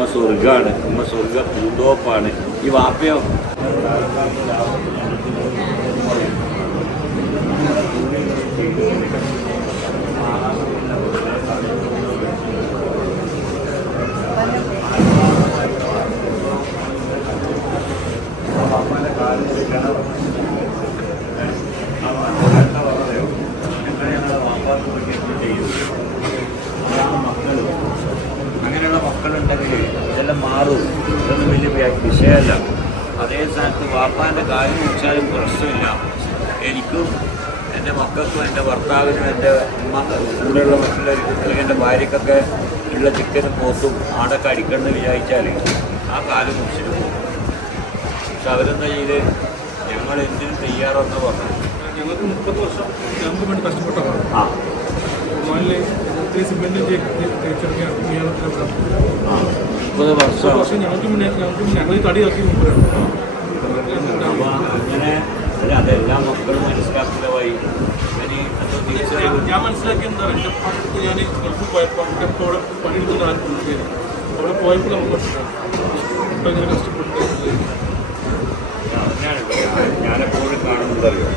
ഉമ്മ സ്വർഗമാണ് ഉമ്മ സ്വർഗ പൂന്തോപ്പാണ്. ഈ വാപ്പയോ? മാറും. ഇതൊന്നും വലിയ വിഷയമല്ല. അതേ സ്ഥാനത്ത് വാപ്പാന്റെ കാര്യം വെച്ചാലും പ്രശ്നമില്ല. എനിക്കും എന്റെ മക്കൾക്കും എന്റെ ഭർത്താവിനും എന്റെ കൂടെയുള്ള മറ്റുള്ള അല്ലെങ്കിൽ എന്റെ ഭാര്യക്കൊക്കെ ഉള്ള ചിക്കനും പോത്തും ആടൊക്കെ അടിക്കണമെന്ന് വിചാരിച്ചാൽ ആ കാലം കുറിച്ചിട്ട് പോകും. പക്ഷെ അവരെന്താ ചെയ്ത്? ഞങ്ങൾ എന്തിനും തയ്യാറെന്ന് പറഞ്ഞു ഞങ്ങൾക്ക് മുപ്പത് വർഷം ഞങ്ങൾക്ക് വേണ്ടി കഷ്ടപ്പെട്ടതാണ്. ആ. ഒത്തിരി മലയാളത്തിലെ ആ. മുപ്പത് വർഷം പക്ഷേ ഈ അങ്ങനെ മക്കളും മനസ്സിലാക്കുന്നതായി ഞാൻ മനസ്സിലാക്കിയത് എന്താ ഞാൻ അവിടെ ഞാനെപ്പോഴും കാണുന്നതറിയോ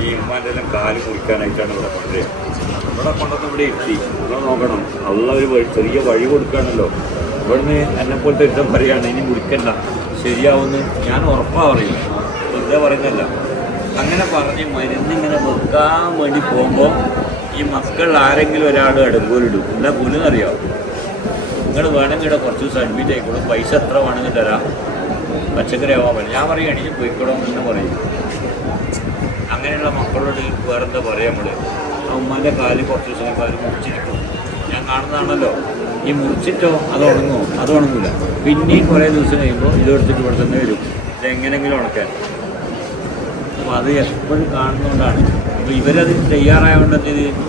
ഈ ഉമ്മാന്റെ എല്ലാം കാൽ മുറിക്കാനായിട്ടാണ് ഇവിടെ കൊണ്ടുവരിക ഇവിടെ കൊണ്ടുവന്ന് ഇവിടെ എത്തി. ഇവിടെ നോക്കണം. ഉള്ള ഒരു ചെറിയ വഴി കൊടുക്കുകയാണല്ലോ. ഇവിടുന്ന് എന്നെ പോലത്തെ ഒരുത്തം പറയുകയാണ് ഇനി മുടിക്കണ്ട. ശരിയാവുമെന്ന് ഞാൻ ഉറപ്പാ പറയും വെറുതെ പറയുന്നല്ല അങ്ങനെ പറഞ്ഞ് മരുന്നിങ്ങനെ വെക്കാൻ വേണ്ടി പോകുമ്പോൾ ഈ മക്കൾ ആരെങ്കിലും ഒരാൾ ഇടങ്കോലിടും എന്താ അറിയാം നിങ്ങൾ വേണമെങ്കിൽ ഇവിടെ കുറച്ച് ദിവസം അഡ്മിറ്റ് ആയിക്കോളും. പൈസ എത്ര വേണമെങ്കിൽ തരാം. പച്ചക്കറി ആവാൻ പറ്റും ഞാൻ പറയുകയാണ് ഈ പോയിക്കോളാം എന്ന് പറയും. അങ്ങനെയുള്ള മക്കളോട് വേറെന്താ പറയാ നമ്മൾ അമ്മന്റെ കാലിൽ കാൽ കുറച്ച് ദിവസം കാലിൽ അത് മുറിച്ചിരിക്കും. ഞാൻ കാണുന്നതാണല്ലോ. ഈ മുറിച്ചിട്ടോ അത് ഉണങ്ങോ അത് ഉണങ്ങില്ല പിന്നെയും കുറേ ദിവസം കഴിയുമ്പോൾ ഇത് എടുത്തിട്ട് ഇവിടെ തന്നെ വരും. ഇതെങ്ങനെങ്കിലും ഉണക്കാൻ. അപ്പോൾ അത് എപ്പോഴും കാണുന്നതുകൊണ്ടാണ്. അപ്പോൾ ഇവരത് തയ്യാറായതുകൊണ്ട് എന്ത് ചെയ്ത്?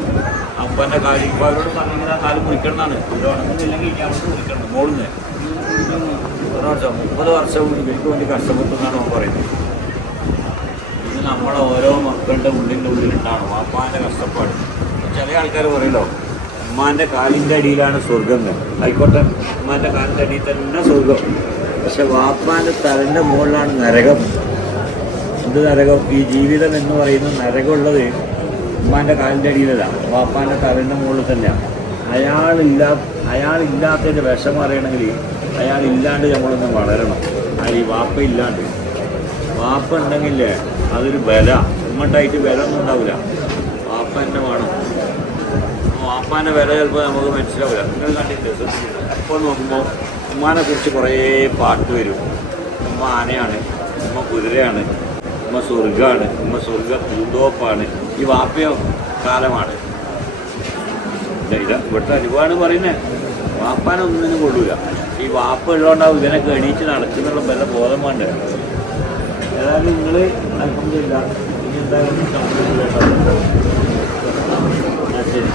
അപ്പന്റെ കാലം ഇപ്പോൾ അവരോട് പറഞ്ഞാൽ ആ കാലം മുറിക്കണം എന്നാണ് ഇത് ഉണങ്ങുന്നില്ലെങ്കിൽ ഇനി അവിടെ മുറിക്കണം മോളിന്ന്. വർഷം മുപ്പത് വർഷം ഇവർക്ക് വേണ്ടി കഷ്ടപ്പെട്ടെന്നാണ് അവൻ പറയുന്നത്. ഇത് ഓരോ മക്കളുടെ ഉള്ളിന്റെ ഉള്ളിലുണ്ടാണ് വാപ്പാന്റെ കഷ്ടപ്പാട്. ചില ആൾക്കാർ പറയല്ലോ ഉമ്മാന്റെ കാലിന്റെ അടിയിലാണ് സ്വർഗം തന്നെ ആയിക്കോട്ടെ ഉമ്മാന്റെ കാലിന്റെ അടിയിൽ തന്നെ സ്വർഗം. പക്ഷെ വാപ്പാന്റെ തലന്റെ മുകളിലാണ് നരകം. എന്ത് നരകം? ഈ ജീവിതം എന്ന് പറയുന്ന നരകമുള്ളത് ഉമ്മാന്റെ കാലിന്റെ അടിയിലല്ല വാപ്പാന്റെ തലന്റെ മുകളിൽ തന്നെയാണ്. അയാളില്ലാ അയാളില്ലാത്തതിന്റെ വിഷമം അറിയണമെങ്കിൽ അയാളില്ലാണ്ട് നമ്മളൊന്ന് വളരണം. ആ ഈ വാപ്പ ഇല്ലാണ്ട്. വാപ്പ ഉണ്ടെങ്കിലേ അതൊരു ബല. ഉമ്മണ്ടായിട്ട് ബലൊന്നും ഉണ്ടാവില്ല. വാപ്പ തന്നെ വേണം. വാപ്പാന്റെ വില ചിലപ്പോൾ നമുക്ക് മനസ്സിലാവില്ല. നിങ്ങൾ കണ്ടിട്ട് എപ്പോൾ നോക്കുമ്പോൾ ഉമ്മാനെ കുറിച്ച് കുറേ പാട്ട് വരും. ഉമ്മ ആനയാണ് ഉമ്മ കുതിരയാണ് ഉമ്മ സ്വർഗമാണ് ഉമ്മ സ്വർഗ പൂന്തോപ്പാണ്. ഈ വാപ്പയോ കാലമാണ്. ഇവിടുത്തെ അനുഭവമാണ് പറയുന്നത് വാപ്പാനെ ഒന്നിനും കൊള്ളൂല. ഈ വാപ്പ ഉള്ളതുകൊണ്ടാവും ഇതിനൊക്കെ എണീച്ച് നടക്കുന്നുള്ള വല്ല ബോധം വേണ്ട? ഏതായാലും നിങ്ങൾ അലഹമില്ല ഇനി എന്തായാലും ശരി.